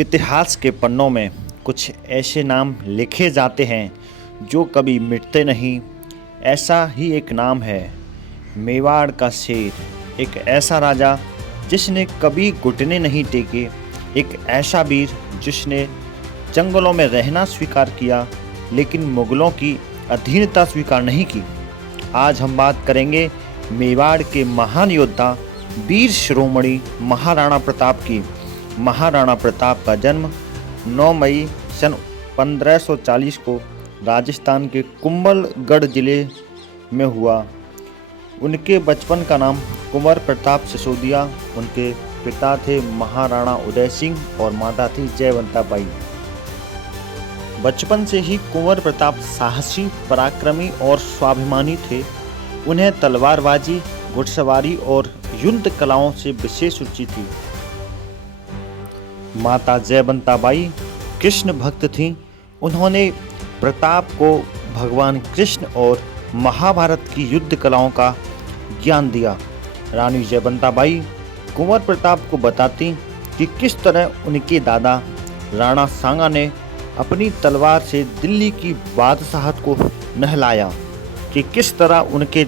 इतिहास के पन्नों में कुछ ऐसे नाम लिखे जाते हैं जो कभी मिटते नहीं। ऐसा ही एक नाम है मेवाड़ का शेर। एक ऐसा राजा जिसने कभी घुटने नहीं टेके, एक ऐसा वीर जिसने जंगलों में रहना स्वीकार किया लेकिन मुगलों की अधीनता स्वीकार नहीं की। आज हम बात करेंगे मेवाड़ के महान योद्धा वीर शिरोमणि महाराणा प्रताप की। महाराणा प्रताप का जन्म 9 मई सन 1540 को राजस्थान के कुंभलगढ़ जिले में हुआ। उनके बचपन का नाम कुंवर प्रताप सिसोदिया। उनके पिता थे महाराणा उदय सिंह और माता थी जयवंता बाई। बचपन से ही कुंवर प्रताप साहसी, पराक्रमी और स्वाभिमानी थे। उन्हें तलवारबाजी, घुड़सवारी और युद्ध कलाओं से विशेष रुचि थी। माता जयवंता बाई कृष्ण भक्त थीं। उन्होंने प्रताप को भगवान कृष्ण और महाभारत की युद्ध कलाओं का ज्ञान दिया। रानी जयवंता बाई कुंवर प्रताप को बताती कि किस तरह उनके दादा राणा सांगा ने अपनी तलवार से दिल्ली की बादशाहत को नहलाया, कि किस तरह उनके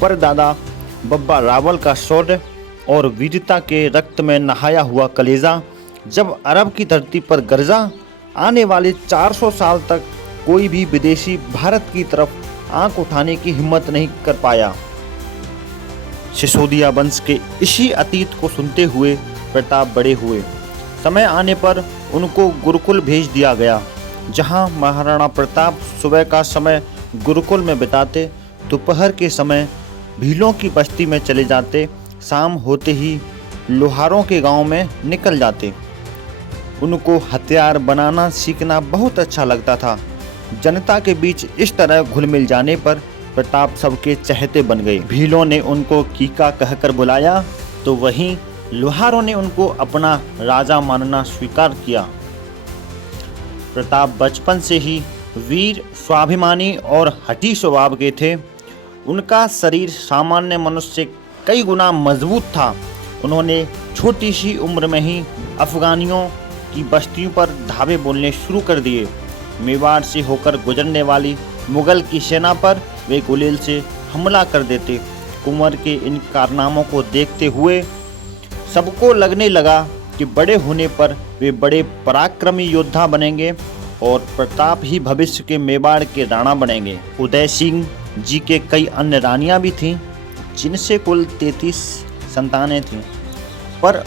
परदादा बब्बा रावल का शौर्य और वीरता के रक्त में नहाया हुआ कलेजा जब अरब की धरती पर गरजा। आने वाले 400 साल तक कोई भी विदेशी भारत की तरफ आंख उठाने की हिम्मत नहीं कर पाया। सिसोदिया वंश के इसी अतीत को सुनते हुए प्रताप बड़े हुए। समय आने पर उनको गुरुकुल भेज दिया गया, जहां महाराणा प्रताप सुबह का समय गुरुकुल में बिताते, दोपहर के समय भीलों की बस्ती में चले जाते, शाम होते ही लोहारों के गांव में निकल जाते। उनको हथियार बनाना सीखना बहुत अच्छा लगता था। जनता के बीच इस तरह घुल मिल जाने पर प्रताप सबके चहेते बन गए। भीलों ने उनको कीका कहकर बुलाया तो वहीं लोहारों ने उनको अपना राजा मानना स्वीकार किया। प्रताप बचपन से ही वीर, स्वाभिमानी और हठी स्वभाव के थे। उनका शरीर सामान्य मनुष्य से कई गुना मजबूत था। उन्होंने छोटी सी उम्र में ही अफगानियों की बस्तियों पर धावे बोलने शुरू कर दिए। मेवाड़ से होकर गुजरने वाली मुगल की सेना पर वे गुलेल से हमला कर देते। कुंवर के इन कारनामों को देखते हुए सबको लगने लगा कि बड़े होने पर वे बड़े पराक्रमी योद्धा बनेंगे और प्रताप ही भविष्य के मेवाड़ के राणा बनेंगे। उदय सिंह जी के कई अन्य रानियां भी थीं, जिनसे कुल 33 संतानें थीं, पर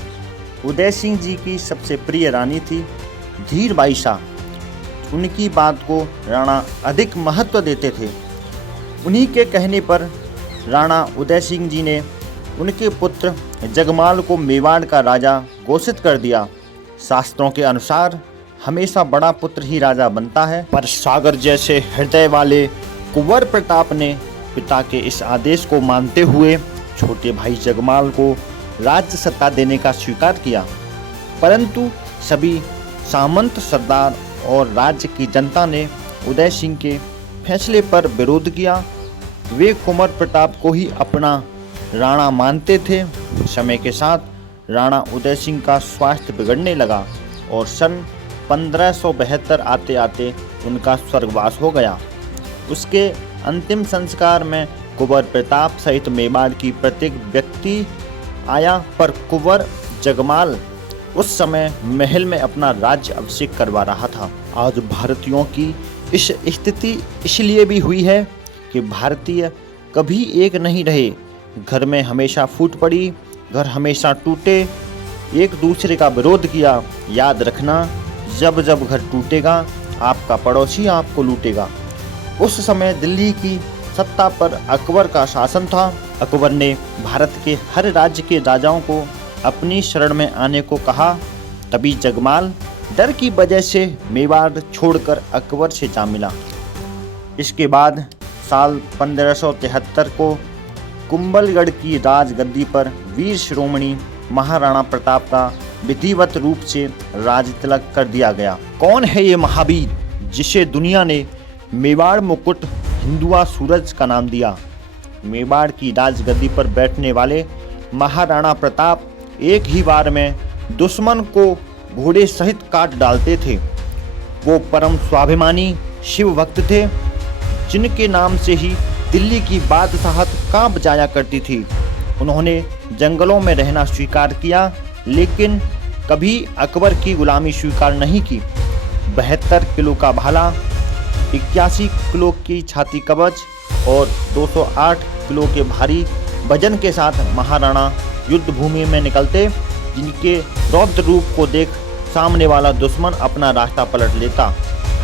उदय सिंह जी की सबसे प्रिय रानी थी धीर बाई शाह। उनकी बात को राणा अधिक महत्व देते थे। उन्हीं के कहने पर राणा उदय सिंह जी ने उनके पुत्र जगमाल को मेवाड़ का राजा घोषित कर दिया। शास्त्रों के अनुसार हमेशा बड़ा पुत्र ही राजा बनता है, पर सागर जैसे हृदय वाले कुंवर प्रताप ने पिता के इस आदेश को मानते हुए छोटे भाई जगमाल को राज्य सत्ता देने का स्वीकार किया। परंतु सभी सामंत, सरदार और राज्य की जनता ने उदय सिंह के फैसले पर विरोध किया। वे कुंवर प्रताप को ही अपना राणा मानते थे। समय के साथ राणा उदय सिंह का स्वास्थ्य बिगड़ने लगा और सन 1572 आते आते उनका स्वर्गवास हो गया। उसके अंतिम संस्कार में कुंवर प्रताप सहित मेवाड़ की प्रत्येक व्यक्ति आया, पर कुंवर जगमाल उस समय महल में अपना राज्य अभिषेक करवा रहा था। आज भारतीयों की इस स्थिति इसलिए भी हुई है कि भारतीय कभी एक नहीं रहे। घर में हमेशा फूट पड़ी, घर हमेशा टूटे, एक दूसरे का विरोध किया। याद रखना, जब जब घर टूटेगा आपका पड़ोसी आपको लूटेगा। उस समय दिल्ली की सत्ता पर अकबर का शासन था। अकबर ने भारत के हर राज्य के राजाओं को अपनी शरण में आने को कहा। तभी जगमाल डर की वजह से मेवाड़ छोड़कर अकबर से जा मिला। इसके बाद साल 1573 को कुंभलगढ़ की राजगद्दी पर वीर शिरोमणि महाराणा प्रताप का विधिवत रूप से राज तिलक कर दिया गया। कौन है ये महावीर जिसे दुनिया ने मेवाड़ मुकुट हिंदुआ सूरज का नाम दिया? मेवाड़ की राजगद्दी पर बैठने वाले महाराणा प्रताप एक ही बार में दुश्मन को घोड़े सहित काट डालते थे। वो परम स्वाभिमानी शिव भक्त थे, जिनके नाम से ही दिल्ली की बादशाहत कांप जाया करती थी। उन्होंने जंगलों में रहना स्वीकार किया, लेकिन कभी अकबर की गुलामी स्वीकार नहीं की। 72 किलो का भाला, 81 किलो की छाती कवच और 208 किलो के भारी वजन के साथ महाराणा युद्ध भूमि में निकलते, जिनके रौद्र रूप को देख सामने वाला दुश्मन अपना रास्ता पलट लेता।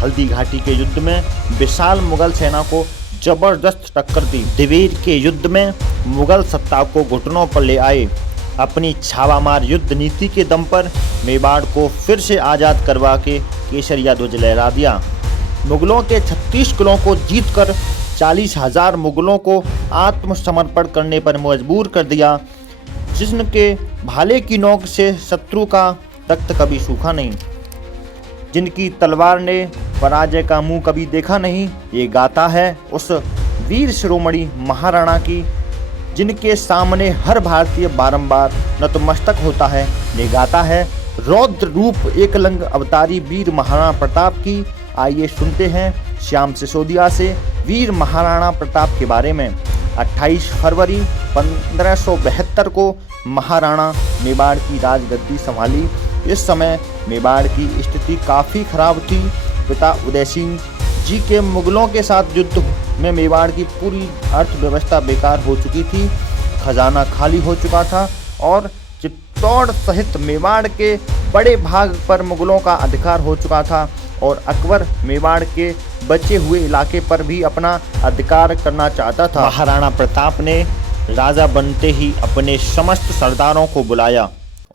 हल्दी घाटी के युद्ध में विशाल मुगल सेना को जबरदस्त टक्कर दी। दिवेर के युद्ध में मुगल सत्ता को घुटनों पर ले आए। अपनी छावामार युद्ध नीति के दम पर मेवाड़ को फिर से आज़ाद करवा के केसरिया ध्वज लहरा दिया। मुगलों के 36 किलों को जीतकर 40,000 मुगलों को आत्मसमर्पण करने पर मजबूर कर दिया। जिनके भाले की नोक से शत्रु का रक्त कभी सूखा नहीं, जिनकी तलवार ने पराजय का मुंह कभी देखा नहीं। ये गाथा है उस वीर शिरोमणि महाराणा की, जिनके सामने हर भारतीय बारंबार नतमस्तक होता है। ये गाथा है रौद्र रूप एकलंग अवतारी वीर महाराणा प्रताप की। आइए सुनते हैं श्याम सिसोदिया से वीर महाराणा प्रताप के बारे में। 28 फरवरी 1572 को महाराणा मेवाड़ की राजगद्दी संभाली। इस समय मेवाड़ की स्थिति काफ़ी खराब थी। पिता उदय सिंह जी के मुगलों के साथ युद्ध में मेवाड़ की पूरी अर्थव्यवस्था बेकार हो चुकी थी, खजाना खाली हो चुका था और चित्तौड़ सहित मेवाड़ के बड़े भाग पर मुगलों का अधिकार हो चुका था और अकबर मेवाड़ के बचे हुए इलाके पर भी अपना अधिकार करना चाहता था। महाराणा प्रताप ने राजा बनते ही अपने समस्त सरदारों को बुलाया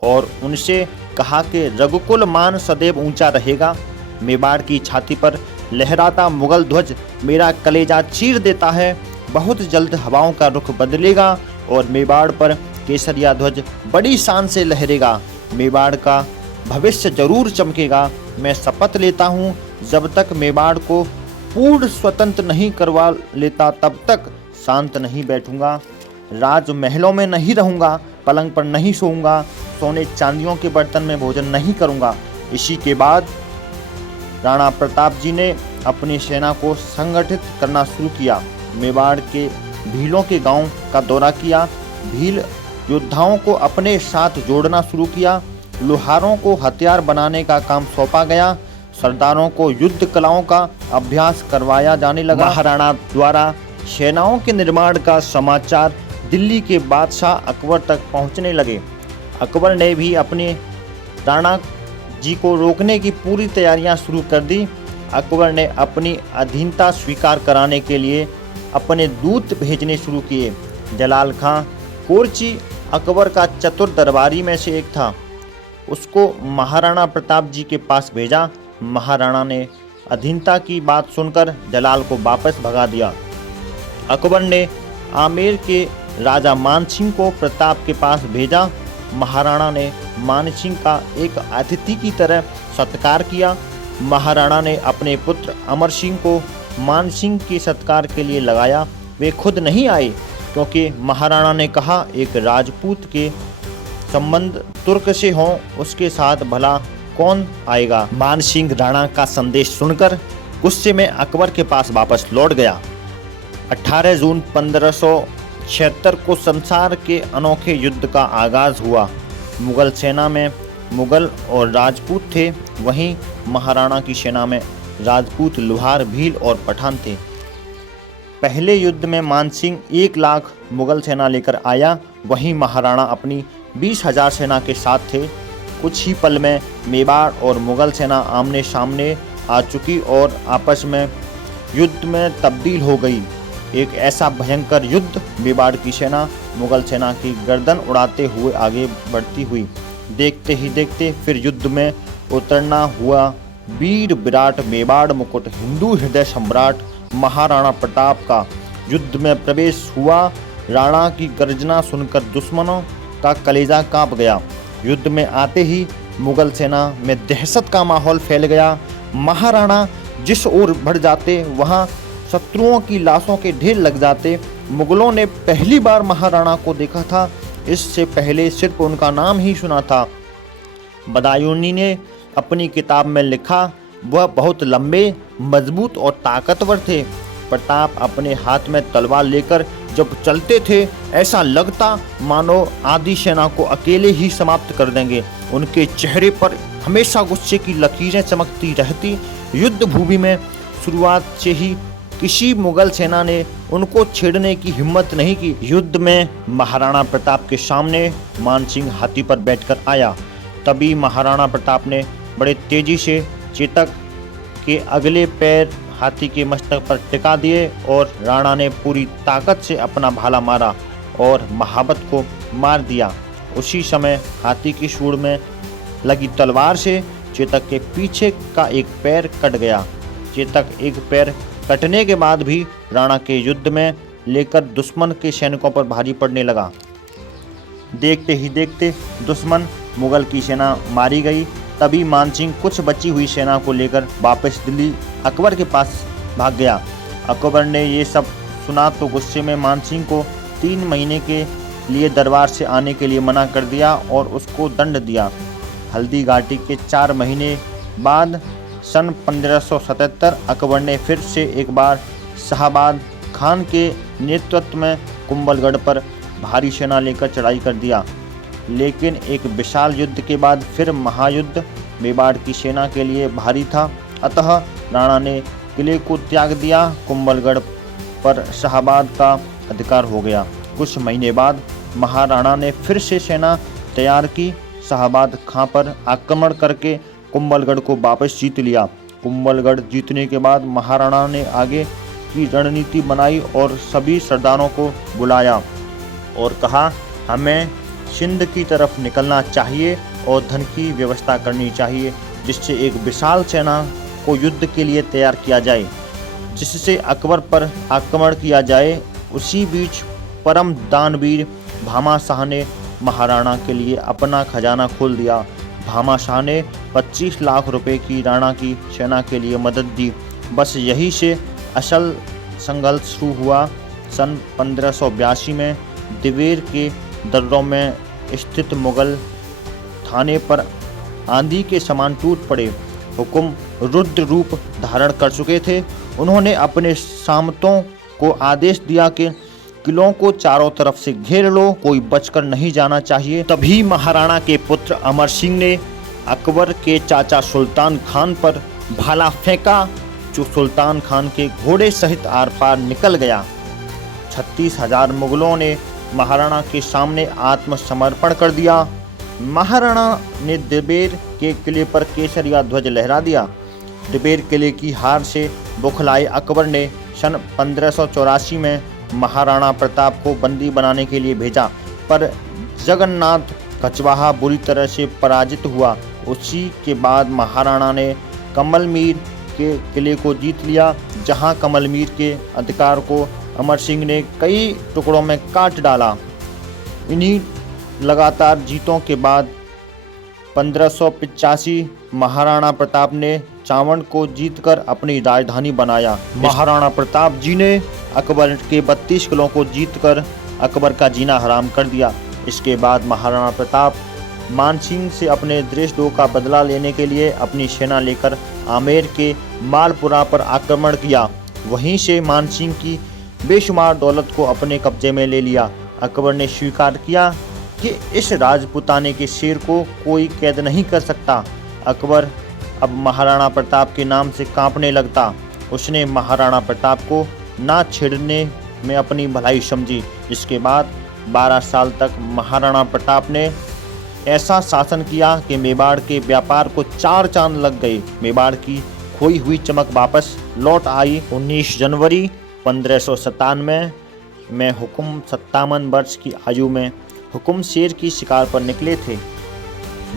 और उनसे कहा कि रघुकुल मान सदैव ऊंचा रहेगा। मेवाड़ की छाती पर लहराता मुगल ध्वज मेरा कलेजा चीर देता है। बहुत जल्द हवाओं का रुख बदलेगा और मेवाड़ पर केसरिया ध्वज बड़ी शान से लहरेगा। मेवाड़ का भविष्य जरूर चमकेगा। मैं शपथ लेता हूँ, जब तक मेवाड़ को पूर्ण स्वतंत्र नहीं करवा लेता तब तक शांत नहीं बैठूंगा। राजमहलों में नहीं रहूंगा, पलंग पर नहीं सोऊंगा, सोने चांदियों के बर्तन में भोजन नहीं करूंगा। इसी के बाद राणा प्रताप जी ने अपनी सेना को संगठित करना शुरू किया। मेवाड़ के भीलों के गांव का दौरा किया। भील योद्धाओं को अपने साथ जोड़ना शुरू किया। लोहारों को हथियार बनाने का काम सौंपा गया। सरदारों को युद्ध कलाओं का अभ्यास करवाया जाने लगा। महाराणा द्वारा सेनाओं के निर्माण का समाचार दिल्ली के बादशाह अकबर तक पहुंचने लगे। अकबर ने भी अपने राणा जी को रोकने की पूरी तैयारियां शुरू कर दी। अकबर ने अपनी अधीनता स्वीकार कराने के लिए अपने दूत भेजने शुरू किए। जलाल खां कोरची अकबर का चतुर दरबारी में से एक था। उसको महाराणा प्रताप जी के पास भेजा। महाराणा ने अधीनता की बात सुनकर जलाल को वापस भगा दिया। अकबर ने आमेर के राजा मानसिंह को प्रताप के पास भेजा। महाराणा ने मानसिंह का एक अतिथि की तरह सत्कार किया। महाराणा ने अपने पुत्र अमर सिंह को मानसिंह के सत्कार के लिए लगाया। वे खुद नहीं आए क्योंकि महाराणा ने कहा एक राजपूत के संबंध तुर्क से हों, उसके साथ भला कौन आएगा। मानसिंह राणा का संदेश सुनकर गुस्से में अकबर के पास वापस लौट गया। 18 जून 1576 को संसार के अनोखे युद्ध का आगाज हुआ। मुगल सेना में मुगल और राजपूत थे, वहीं महाराणा की सेना में राजपूत, लोहार, भील और पठान थे। पहले युद्ध में मानसिंह 1 लाख मुगल सेना लेकर आया, वहीं महाराणा अपनी 20,000 सेना के साथ थे। कुछ ही पल में मेवाड़ और मुगल सेना आमने सामने आ चुकी और आपस में युद्ध में तब्दील हो गई। एक ऐसा भयंकर युद्ध, मेवाड़ की सेना मुगल सेना की गर्दन उड़ाते हुए आगे बढ़ती हुई। देखते ही देखते फिर युद्ध में उतरना हुआ वीर विराट मेवाड़ मुकुट हिंदू हृदय सम्राट महाराणा प्रताप का युद्ध में प्रवेश हुआ। राणा की गर्जना सुनकर दुश्मनों का कलेजा कांप गया। युद्ध में आते ही मुगल सेना में दहशत का माहौल फैल गया। महाराणा जिस ओर बढ़ जाते वहां शत्रुओं की लाशों के ढेर लग जाते। मुगलों ने पहली बार महाराणा को देखा था, इससे पहले सिर्फ उनका नाम ही सुना था। बदायूनी ने अपनी किताब में लिखा, वह बहुत लंबे, मजबूत और ताकतवर थे। प्रताप अपने हाथ में तलवार लेकर जब चलते थे, ऐसा लगता मानो आधी सेना को अकेले ही समाप्त कर देंगे। उनके चेहरे पर हमेशा गुस्से की लकीरें चमकती रहती। युद्ध भूमि में शुरुआत से ही किसी मुगल सेना ने उनको छेड़ने की हिम्मत नहीं की। युद्ध में महाराणा प्रताप के सामने मानसिंह हाथी पर बैठकर आया। तभी महाराणा प्रताप ने बड़े तेजी से चेतक के अगले पैर हाथी के मस्तक पर टिका दिए और राणा ने पूरी ताकत से अपना भाला मारा और महाबत को मार दिया। उसी समय हाथी की सूंड में लगी तलवार से चेतक के पीछे का एक पैर कट गया। चेतक एक पैर कटने के बाद भी राणा के युद्ध में लेकर दुश्मन के सैनिकों पर भारी पड़ने लगा। देखते ही देखते दुश्मन मुगल की सेना मारी गई। तभी मानसिंह कुछ बची हुई सेना को लेकर वापस दिल्ली अकबर के पास भाग गया। अकबर ने ये सब सुना तो गुस्से में मानसिंह को 3 महीने के लिए दरबार से आने के लिए मना कर दिया और उसको दंड दिया। हल्दी घाटी के 4 महीने बाद सन 1577 अकबर ने फिर से एक बार शाहबाद खान के नेतृत्व में कुंभलगढ़ पर भारी सेना लेकर चढ़ाई कर दिया। लेकिन एक विशाल युद्ध के बाद फिर महायुद्ध मेवाड़ की सेना के लिए भारी था। अतः राणा ने किले को त्याग दिया। कुंभलगढ़ पर शाहबाद का अधिकार हो गया। कुछ महीने बाद महाराणा ने फिर से सेना तैयार की। शाहबाद खां पर आक्रमण करके कुंभलगढ़ को वापस जीत लिया। कुंभलगढ़ जीतने के बाद महाराणा ने आगे की रणनीति बनाई और सभी सरदारों को बुलाया और कहा, हमें सिंध की तरफ निकलना चाहिए और धन की व्यवस्था करनी चाहिए, जिससे एक विशाल सेना को युद्ध के लिए तैयार किया जाए, जिससे अकबर पर आक्रमण किया जाए। उसी बीच परम दानवीर भामा शाह ने महाराणा के लिए अपना खजाना खोल दिया। भामा शाह ने 25 लाख रुपए की राणा की सेना के लिए मदद दी। बस यही से असल संघर्ष शुरू हुआ। सन 1582 में दिवेर के दर्रों में स्थित मुगल थाने पर आंधी के समान टूट पड़े। हुकुम रुद्र रूप धारण कर चुके थे। उन्होंने अपने सामंतों को आदेश दिया कि किलों को चारों तरफ से घेर लो, कोई बचकर नहीं जाना चाहिए। तभी महाराणा के पुत्र अमर सिंह ने अकबर के चाचा सुल्तान खान पर भाला फेंका, जो सुल्तान खान के घोड़े सहित आर पार निकल गया। 36,000 मुगलों ने महाराणा के सामने आत्मसमर्पण कर दिया। महाराणा ने दिवेर के किले पर केसरिया ध्वज लहरा दिया। दिवेर किले की हार से बौखलाए अकबर ने सन 1584 में महाराणा प्रताप को बंदी बनाने के लिए भेजा, पर जगन्नाथ कछवाहा बुरी तरह से पराजित हुआ। उसी के बाद महाराणा ने कमलमीर के किले को जीत लिया, जहां कमलमीर के अधिकार को अमर सिंह ने कई टुकड़ों में काट डाला। इन्हीं लगातार जीतों के बाद 1585 महाराणा प्रताप ने चावंड को जीतकर अपनी राजधानी बनाया। महाराणा प्रताप जी ने अकबर के 32 किलों को जीतकर अकबर का जीना हराम कर दिया। इसके बाद महाराणा प्रताप मानसिंह से अपने द्वेषों का बदला लेने के लिए अपनी सेना लेकर आमेर के मालपुरा पर आक्रमण किया। वहीं से मानसिंह की बेशुमार दौलत को अपने कब्जे में ले लिया। अकबर ने स्वीकार किया कि इस राजपुताने के शेर को कोई कैद नहीं कर सकता। अकबर अब महाराणा प्रताप के नाम से कांपने लगता। उसने महाराणा प्रताप को ना छेड़ने में अपनी भलाई समझी। इसके बाद 12 साल तक महाराणा प्रताप ने ऐसा शासन किया कि मेवाड़ के व्यापार को 4 चांद लग गए। मेवाड़ की खोई हुई चमक वापस लौट आई। 19 जनवरी 1597 में हुकुम 57 वर्ष की आयु में हुकुम शेर की शिकार पर निकले थे।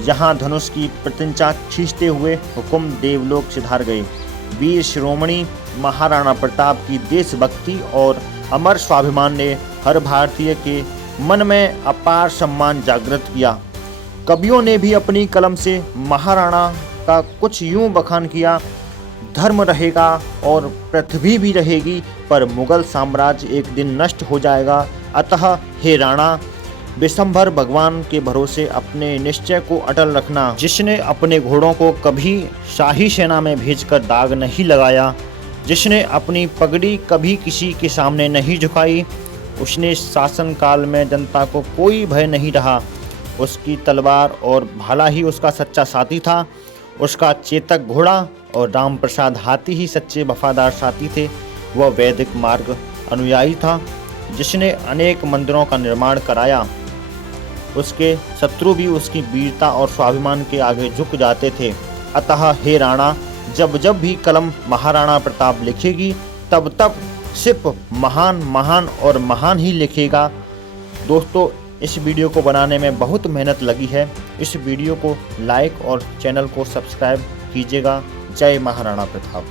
यहाँ धनुष की प्रतिज्ञा खींचते हुए हुकुम देवलोक सिधार गए। वीर शिरोमणि महाराणा प्रताप की देशभक्ति और अमर स्वाभिमान ने हर भारतीय के मन में अपार सम्मान जागृत किया। कवियों ने भी अपनी कलम से महाराणा का कुछ यूं बखान किया, धर्म रहेगा और पृथ्वी भी रहेगी, पर मुगल साम्राज्य एक दिन नष्ट हो जाएगा। अतः हे राणा, विशंभर भगवान के भरोसे अपने निश्चय को अटल रखना, जिसने अपने घोड़ों को कभी शाही सेना में भेजकर दाग नहीं लगाया, जिसने अपनी पगड़ी कभी किसी के सामने नहीं झुकाई, उसने शासन काल में जनता को कोई भय नहीं रहा। उसकी तलवार और भाला ही उसका सच्चा साथी था। उसका चेतक घोड़ा और राम प्रसाद हाथी ही सच्चे वफादार साथी थे। वह वैदिक मार्ग अनुयायी था, जिसने अनेक मंदिरों का निर्माण कराया। उसके शत्रु भी उसकी वीरता और स्वाभिमान के आगे झुक जाते थे। अतः हे राणा, जब जब भी कलम महाराणा प्रताप लिखेगी, तब तब सिर्फ महान महान और महान ही लिखेगा। दोस्तों, इस वीडियो को बनाने में बहुत मेहनत लगी है। इस वीडियो को लाइक और चैनल को सब्सक्राइब कीजिएगा। जय महाराणा प्रताप।